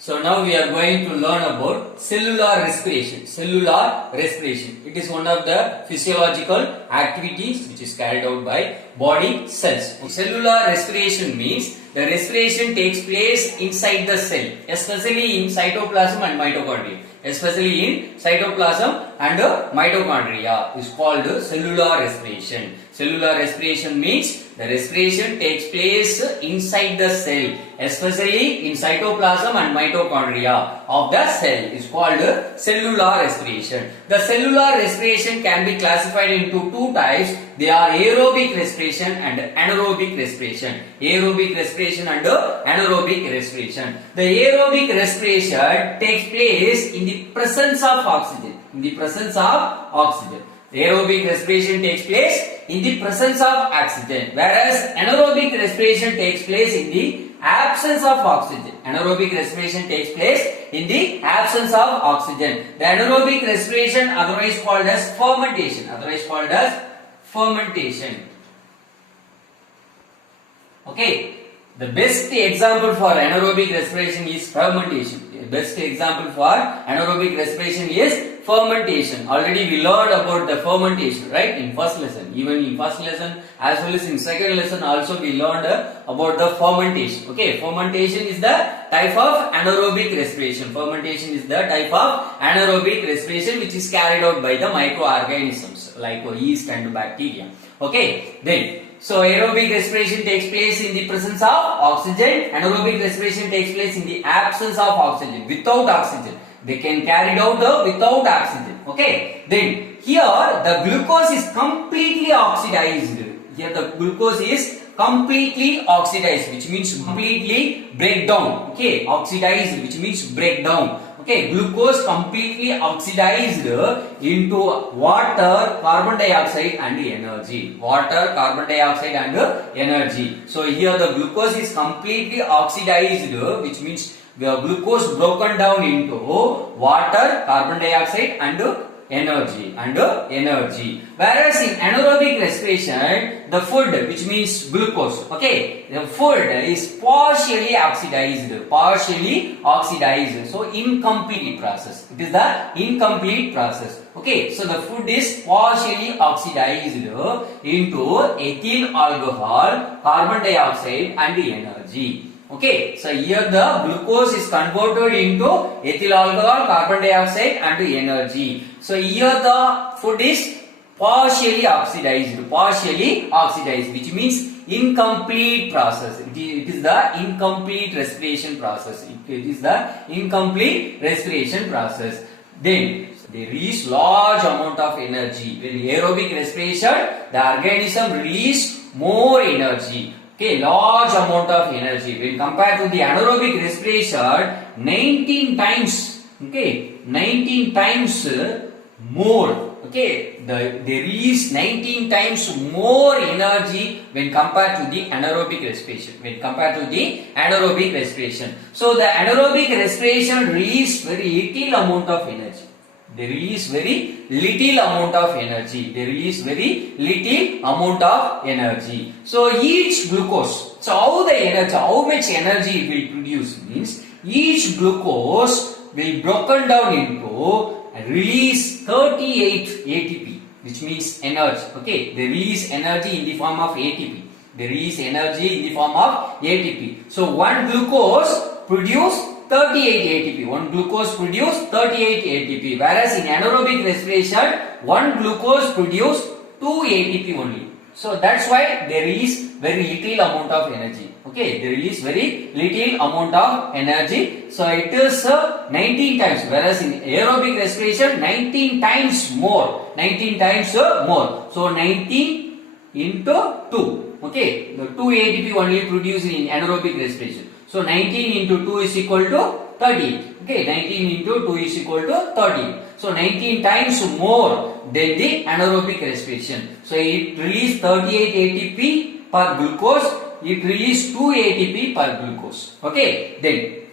So now we are going to learn about cellular respiration. Cellular respiration. It is one of the physiological activities which is carried out by body cells. Cellular respiration means the respiration takes place inside the cell, especially in cytoplasm and mitochondria. Especially in cytoplasm and mitochondria is called cellular respiration. Cellular respiration means the respiration takes place inside the cell, especially in cytoplasm and mitochondria of the cell is called cellular respiration. The cellular respiration can be classified into two types. They are aerobic respiration and anaerobic respiration. Aerobic respiration and anaerobic respiration. The aerobic respiration takes place in the presence of oxygen. In the presence of oxygen. Aerobic respiration takes place in the presence of oxygen, whereas anaerobic respiration takes place in the absence of oxygen. Anaerobic respiration takes place in the absence of oxygen. The anaerobic respiration, otherwise called as fermentation. Otherwise called as fermentation. Okay. The best example for anaerobic respiration is fermentation. The best example for anaerobic respiration is fermentation. Already we learned about the fermentation, right? In first lesson. Even in first lesson as well as in second lesson also we learned about the fermentation. Okay, fermentation is the type of anaerobic respiration. Fermentation is the type of anaerobic respiration which is carried out by the microorganisms like yeast and bacteria. Okay, then so aerobic respiration takes place in the presence of oxygen. Anaerobic respiration takes place in the absence of oxygen, without oxygen. They can carry out without oxygen. Okay. Then here the glucose is completely oxidized. Here the glucose is completely oxidized, which means completely break down. Okay. Oxidized, which means break down. Okay, glucose completely oxidized into water, carbon dioxide and energy. Water, carbon dioxide and energy. So here the glucose is completely oxidized, which means the glucose broken down into water, carbon dioxide and energy whereas in anaerobic respiration the food, which means glucose, okay, the food is partially oxidized, so incomplete process. It is the incomplete process. Okay, so the food is partially oxidized into ethyl alcohol, carbon dioxide and energy. Okay, so here the glucose is converted into ethyl alcohol, carbon dioxide and energy. So here the food is partially oxidized, which means incomplete process. It is the incomplete respiration process. It is the incomplete respiration process. Then they release large amount of energy. When aerobic respiration, the organism release more energy. Okay, large amount of energy. When compared to the anaerobic respiration, 19 times. Okay, 19 times more. Okay, they release 19 times more energy when compared to the anaerobic respiration. So the anaerobic respiration release very little amount of energy. They release very little amount of energy. So each glucose, so how much energy it will produce means each glucose will broken down into release 38 ATP, which means energy. Okay, they release energy in the form of ATP. So one glucose produce 38 ATP. One glucose produce 38 ATP. Whereas in anaerobic respiration, one glucose produce 2 ATP only. So that's why they release very little amount of energy. Okay, they release very little amount of energy. So it is 19 times. Whereas in aerobic respiration, 19 times more. So 19 into 2. Okay, the 2 ATP only produced in anaerobic respiration. So 19 into 2 is equal to 38. Okay, 19 into 2 is equal to 38. So 19 times more than the anaerobic respiration. So it released 38 ATP per glucose. It released 2 ATP per glucose. Okay, then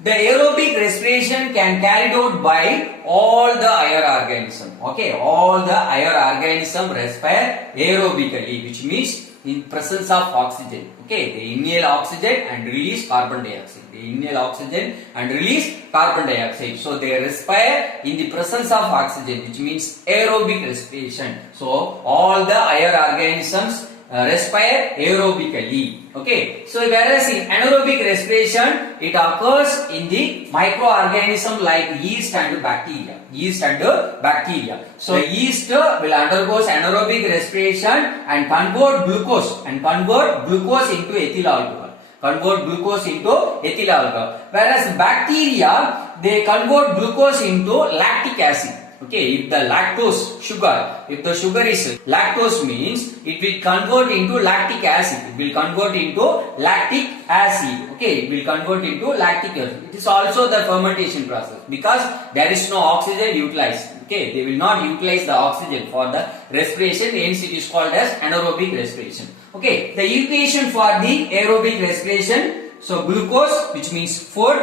the aerobic respiration can carried out by all the higher organism. Okay, all the higher organism respire aerobically, which means in presence of oxygen. Okay, they inhale oxygen and release carbon dioxide. They inhale oxygen and release carbon dioxide. So they respire in the presence of oxygen, which means aerobic respiration. So all the higher organisms respire aerobically. Okay, so whereas in anaerobic respiration, it occurs in the microorganism like yeast and bacteria. Yeast and bacteria. So yeast will undergo anaerobic respiration and convert glucose into ethyl alcohol. Convert glucose into ethyl alcohol. Whereas bacteria, they convert glucose into lactic acid. Okay, if the lactose sugar, if the sugar is lactose means it will convert into lactic acid. It will convert into lactic acid. Okay, it will convert into lactic acid. It is also the fermentation process because there is no oxygen utilized. Okay, they will not utilize the oxygen for the respiration. Hence, it is called as anaerobic respiration. Okay, the equation for the aerobic respiration. So glucose, which means food,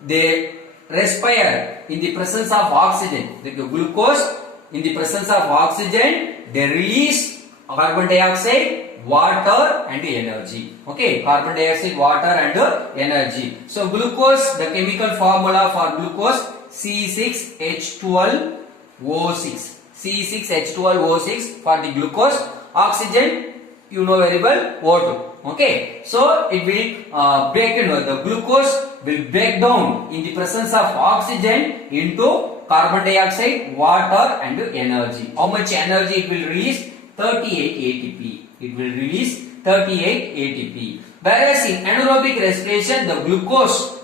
they respire in the presence of oxygen. The glucose in the presence of oxygen, they release carbon dioxide, water and energy. Okay, carbon dioxide, water and energy. So glucose, the chemical formula for glucose, C6H12O6. C6H12O6 for the glucose. Oxygen, you know very well, O2. Okay, so it will break down. The glucose will break down in the presence of oxygen into carbon dioxide, water and energy. How much energy it will release? 38 ATP. It will release 38 ATP. Whereas in anaerobic respiration, the glucose,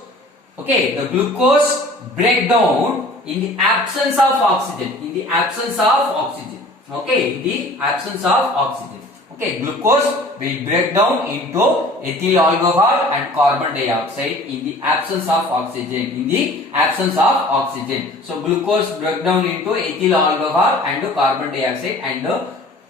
okay, the glucose break down in the absence of oxygen. In the absence of oxygen. Okay, in the absence of oxygen. Okay, glucose will break down into ethyl alcohol and carbon dioxide in the absence of oxygen. In the absence of oxygen. So glucose break down into ethyl alcohol and carbon dioxide and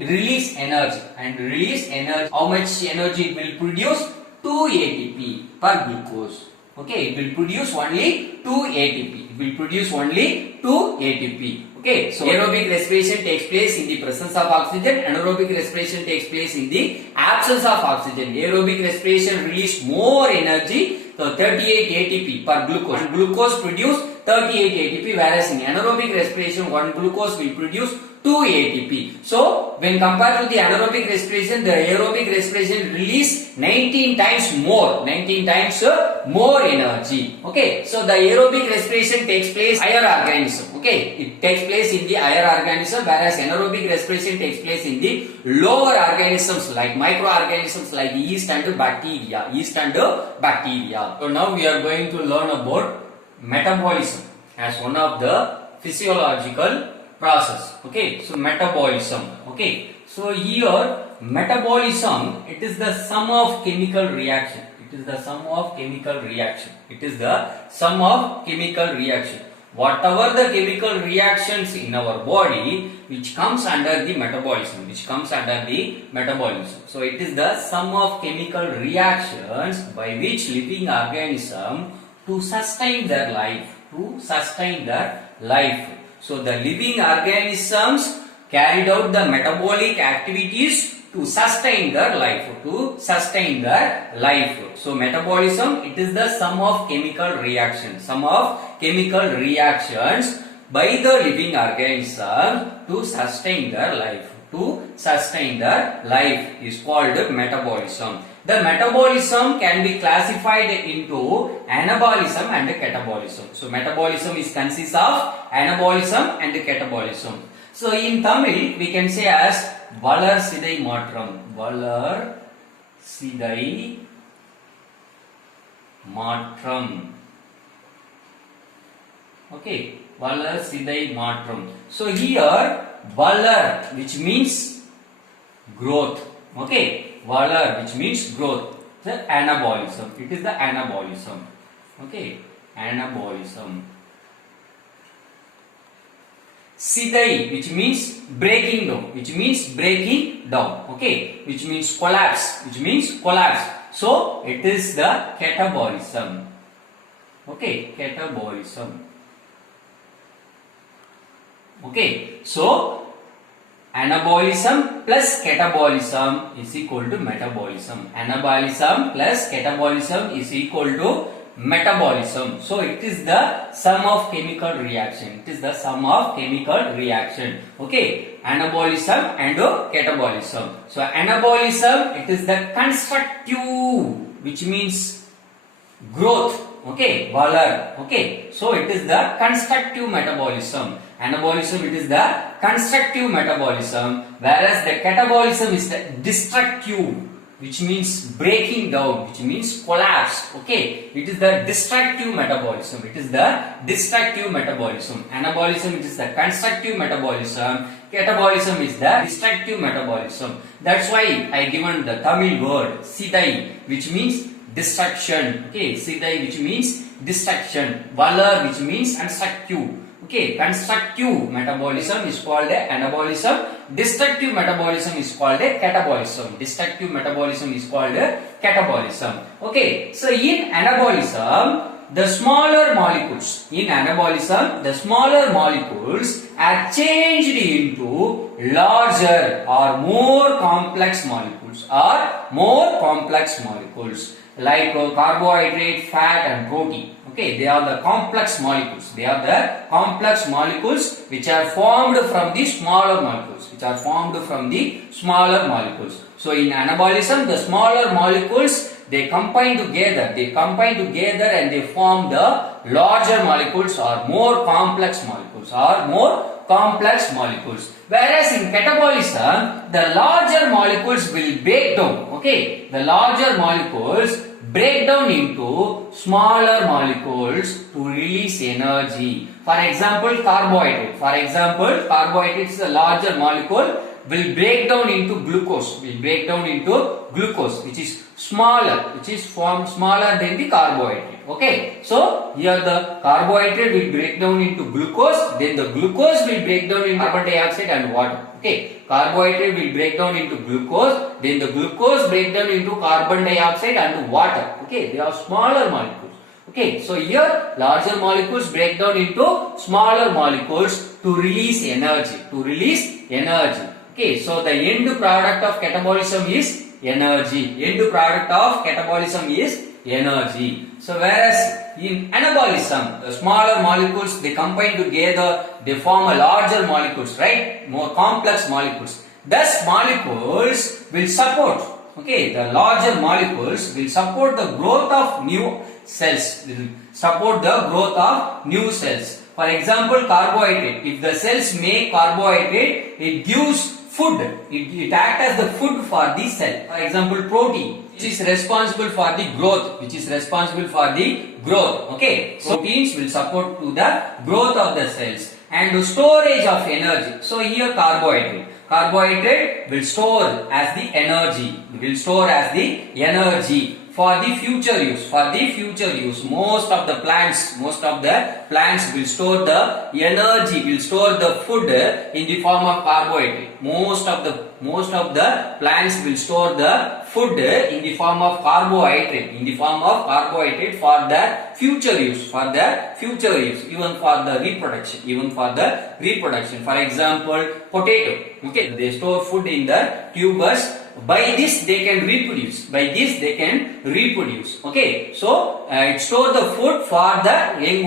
release energy. And release energy. How much energy it will produce? 2 ATP per glucose. Okay, it will produce only 2 ATP. It will produce only 2 ATP. Okay, so aerobic respiration takes place in the presence of oxygen. Anaerobic respiration takes place in the absence of oxygen. Aerobic respiration release more energy, so 38 ATP per glucose. And glucose produce 38 ATP, whereas in anaerobic respiration, one glucose will produce 2 ATP. So when compared to the anaerobic respiration, the aerobic respiration release 19 times more energy. Okay, so the aerobic respiration takes place higher organism. Okay, it takes place in the higher organism, whereas anaerobic respiration takes place in the lower organisms like microorganisms like yeast and bacteria. So now we are going to learn about metabolism as one of the physiological process. Okay, so metabolism. Okay, so here metabolism, it is the sum of chemical reaction. It is the sum of chemical reaction. It is the sum of chemical reaction. Whatever the chemical reactions in our body which comes under the metabolism, So it is the sum of chemical reactions by which living organism to sustain their life. So the living organisms carried out the metabolic activities to sustain their life. So metabolism, it is the sum of chemical reactions. By the living organism to sustain their life. Is called metabolism. The metabolism can be classified into anabolism and catabolism. So metabolism consists of anabolism and catabolism. So in Tamil we can say as Valarsidai Matram. Okay, Valarsidai Matram. So here Valar, which means growth. Okay, Valar, which means growth. The anabolism. It is the anabolism. Okay, anabolism. Sidai, which means breaking down. Okay, which means collapse. So it is the catabolism. Okay, catabolism. Okay, so anabolism plus catabolism is equal to metabolism. Anabolism plus catabolism is equal to metabolism. So it is the sum of chemical reaction. It is the sum of chemical reaction. Okay, anabolism and catabolism. So anabolism, it is the constructive, which means growth. Okay, valor. Okay, so it is the constructive metabolism. Anabolism, it is the constructive metabolism, whereas the catabolism is the destructive, which means breaking down, which means collapse. Okay, it is the destructive metabolism. It is the destructive metabolism. Anabolism, it is the constructive metabolism. Catabolism is the destructive metabolism. That's why I given the Tamil word sidai, which means destruction. Okay, sidai, which means destruction. Valor, which means constructive. Okay, constructive metabolism is called a anabolism. Destructive metabolism is called a catabolism. Destructive metabolism is called a catabolism. Okay, so in anabolism, the smaller molecules, are changed into larger or more complex molecules, like carbohydrate, fat and protein. Okay, they are the complex molecules. They are the complex molecules which are formed from the smaller molecules. So in anabolism, the smaller molecules, they combine together and they form the larger molecules or more complex molecules. Whereas in catabolism, the larger molecules will break down. Okay, the larger molecules break down into smaller molecules to release energy. For example, carbohydrate. Carbohydrate is a larger molecule, will break down into glucose. Which is smaller, smaller than the carbohydrate. Okay, so here the carbohydrate will break down into glucose, then the glucose will break down into carbon dioxide and water. Okay, carbohydrate will break down into glucose, then the glucose break down into carbon dioxide and water. Okay, they are smaller molecules. Okay, so here larger molecules break down into smaller molecules to release energy. Okay, so the end product of catabolism is energy. So whereas in anabolism, the smaller molecules, they combine together, they form a larger molecules, right? More complex molecules. Thus molecules will support, okay, the larger molecules will support the growth of new cells. For example, carbohydrate. If the cells make carbohydrate, it gives food. It acts as the food for the cell. For example, protein, which is responsible for the growth. Okay, so proteins will support to the growth of the cells and storage of energy. So here carbohydrate will store as the energy. For the future use. Most of the plants will store the energy, will store the food in the form of carbohydrate. Most of the plants will store the food in the form of carbohydrate, for the future use, even for the reproduction. For example, potato. Okay, they store food in the tubers. By this they can reproduce. Okay, so it stores the food for the young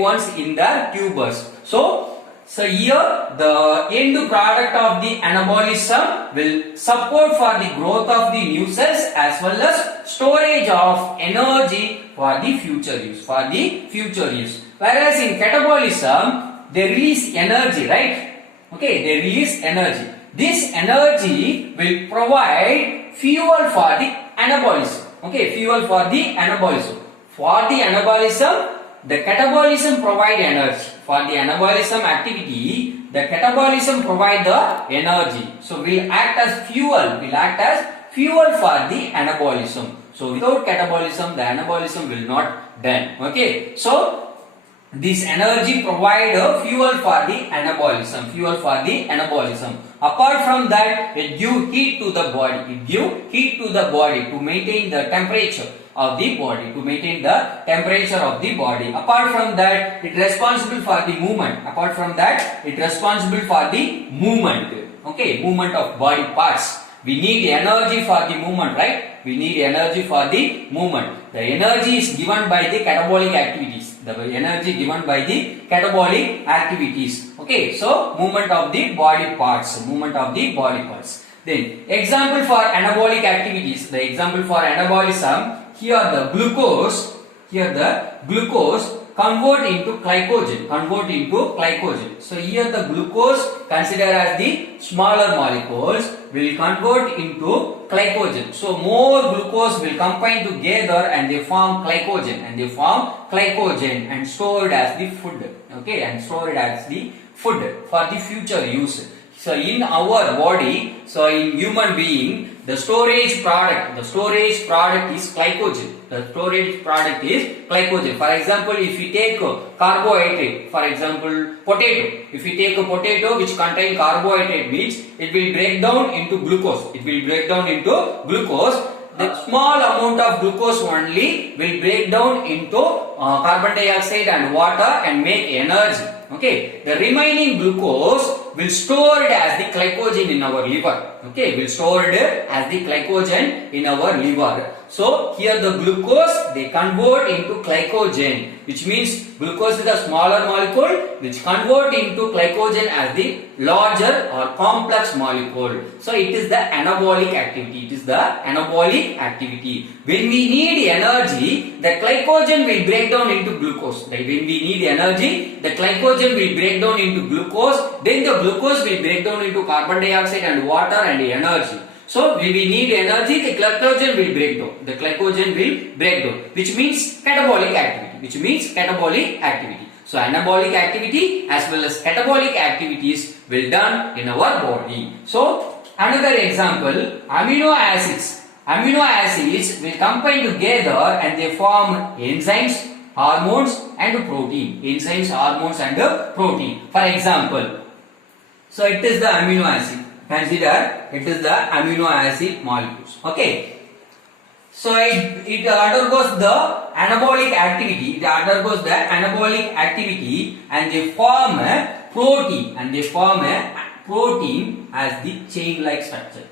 ones in the tubers. So here the end product of the anabolism will support for the growth of the new cells as well as storage of energy for the future use. Whereas in catabolism, they release energy, right? Okay, they release energy. This energy will provide fuel for the anabolism. Okay, fuel for the anabolism. For the anabolism, the catabolism provide energy. For the anabolism activity, the catabolism provide the energy. So will act as fuel. For the anabolism. So without catabolism, the anabolism will not done. Okay, so this energy provide a fuel for the anabolism. Fuel for the anabolism. Apart from that, it give heat to the body. It give heat to the body to maintain the temperature of the body. To maintain the temperature of the body. Apart from that, it responsible for the movement. Apart from that, it responsible for the movement. Okay, movement of body parts. We need energy for the movement, right? We need energy for the movement. The energy is given by the catabolic activities. The energy given by the catabolic activities. Okay, so movement of the body parts. Movement of the body parts. Then example for anabolic activities. The example for anabolism. Here the glucose. Here the glucose convert into glycogen. Convert into glycogen. So here the glucose considered as the smaller molecules will convert into glycogen. So more glucose will combine together and they form glycogen. And they form glycogen and store it as the food. Okay, and store it as the food for the future use. So in our body, so in human being, the storage product is glycogen. The storage product is glycogen. For example, if we take carbohydrate, for example, potato. If we take a potato which contain carbohydrate means it will break down into glucose. It will break down into glucose. The small amount of glucose only will break down into carbon dioxide and water and make energy. Okay, the remaining glucose will store it as the glycogen in our liver. Okay, will store it as the glycogen in our liver. So here the glucose they convert into glycogen, which means glucose is a smaller molecule which convert into glycogen as the larger or complex molecule. So it is the anabolic activity. It is the anabolic activity. When we need energy, the glycogen will break down into glucose. When we need energy, the glycogen will break down into glucose. Then the glucose will break down into carbon dioxide and water and energy. So when we need energy, the glycogen will break down. The glycogen will break down, which means catabolic activity. Which means catabolic activity. So anabolic activity as well as catabolic activities will done in our body. So another example, amino acids. Amino acids will combine together and they form enzymes, hormones and protein. Enzymes, hormones and protein. For example, so it is the amino acid. Consider it is the amino acid molecules. Okay. So it undergoes the anabolic activity. It undergoes the anabolic activity and they form a protein. And they form a protein as the chain-like structure.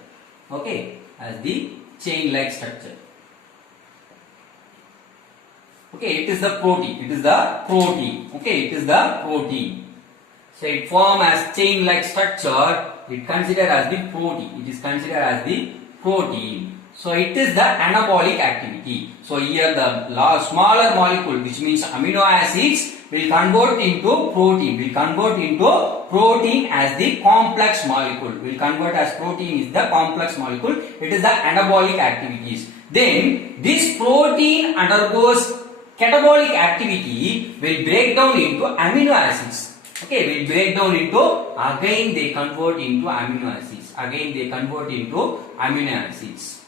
Okay, as the chain-like structure. Okay, it is the protein. It is the protein. Okay, it is the protein. So it form as chain-like structure. It considered as the protein. It is considered as the protein. So it is the anabolic activity. So here the smaller molecule, which means amino acids, will convert into protein. Will convert into protein as the complex molecule. Will convert as protein is the complex molecule. It is the anabolic activities. Then this protein undergoes catabolic activity. Will break down into amino acids. Okay, will break down into, again they convert into amino acids. Again they convert into amino acids.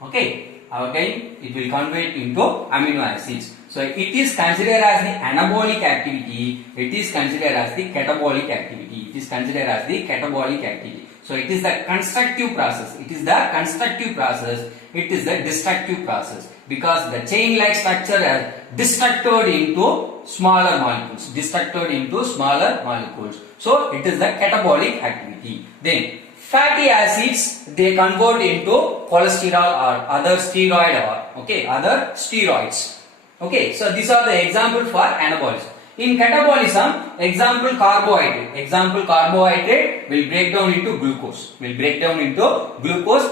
Okay, again it will convert into amino acids. So it is considered as the anabolic activity. It is considered as the catabolic activity. It is considered as the catabolic activity. So it is the constructive process. It is the constructive process. It is the destructive process. Because the chain-like structure has destructed into smaller molecules. Destructed into smaller molecules. So it is the catabolic activity. Then fatty acids they convert into cholesterol or other steroid or other steroids. Okay, so these are the example for anabolism. In catabolism, example carbohydrate. Example carbohydrate will break down into glucose. Will break down into glucose.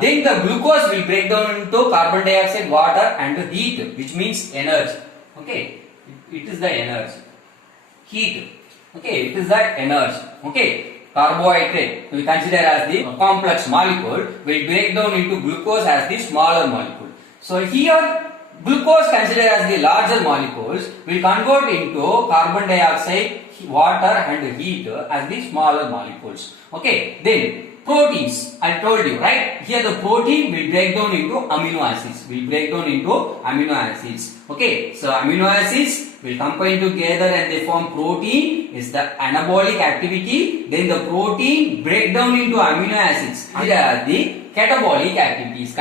Then the glucose will break down into carbon dioxide, water and heat, which means energy. Okay, it is the energy. Heat. Okay, it is the energy. Okay. Carbohydrate we consider as the complex molecule will break down into glucose as the smaller molecule. So here glucose considered as the larger molecules will convert into carbon dioxide, water and heat as the smaller molecules. Okay, then proteins. I told you, right? Here the protein will break down into amino acids. Okay, so amino acids will combine together and they form protein. Is the anabolic activity. Then the protein break down into amino acids. Consider as the catabolic activities.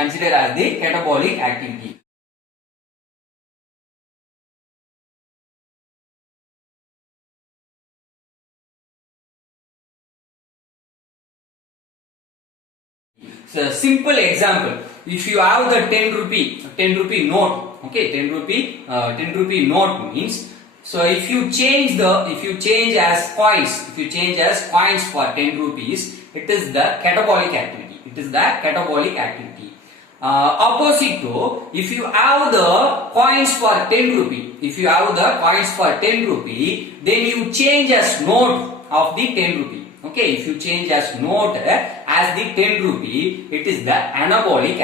So simple example. If you have the 10 rupee note, okay, 10 rupee note means. So if you change as coins for 10 rupees, it is the catabolic activity. Opposite to, if you have the coins for 10 rupee, then you change as note of the 10 rupee. Okay, if you change as note as the 10 rupee, it is the anabolic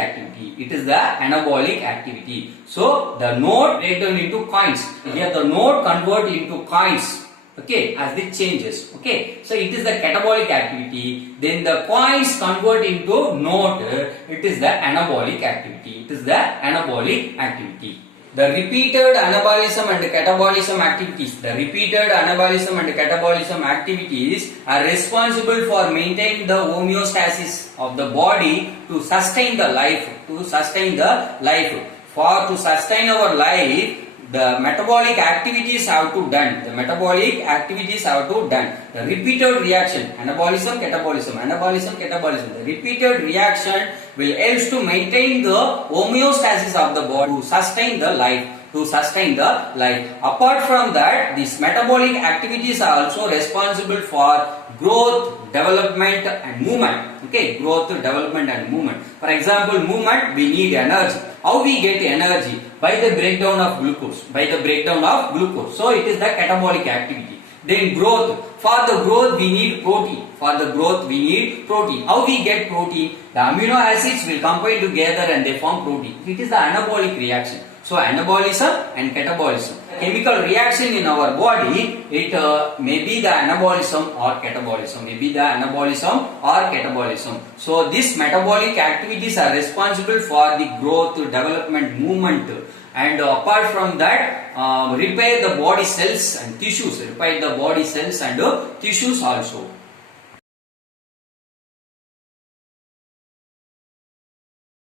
activity. So the note break down into coins. Here the note convert into coins. Okay, as the changes. Okay, so it is the catabolic activity. Then the coins convert into note. It is the anabolic activity. The repeated anabolism and catabolism activities are responsible for maintaining the homeostasis of the body to sustain the life. For to sustain our life, the metabolic activities have to done. The repeated reaction, anabolism, catabolism. The repeated reaction will help to maintain the homeostasis of the body to sustain the life. Apart from that, these metabolic activities are also responsible for growth, development and movement. Okay, For example, movement, we need energy. How we get energy? By the breakdown of glucose. So it is the catabolic activity. Then growth. For the growth we need protein. How we get protein? The amino acids will combine together and they form protein. It is the anabolic reaction. So anabolism and catabolism. Chemical reaction in our body, it may be the anabolism or catabolism. So these metabolic activities are responsible for the growth, development, movement, and apart from that, repair the body cells and tissues also.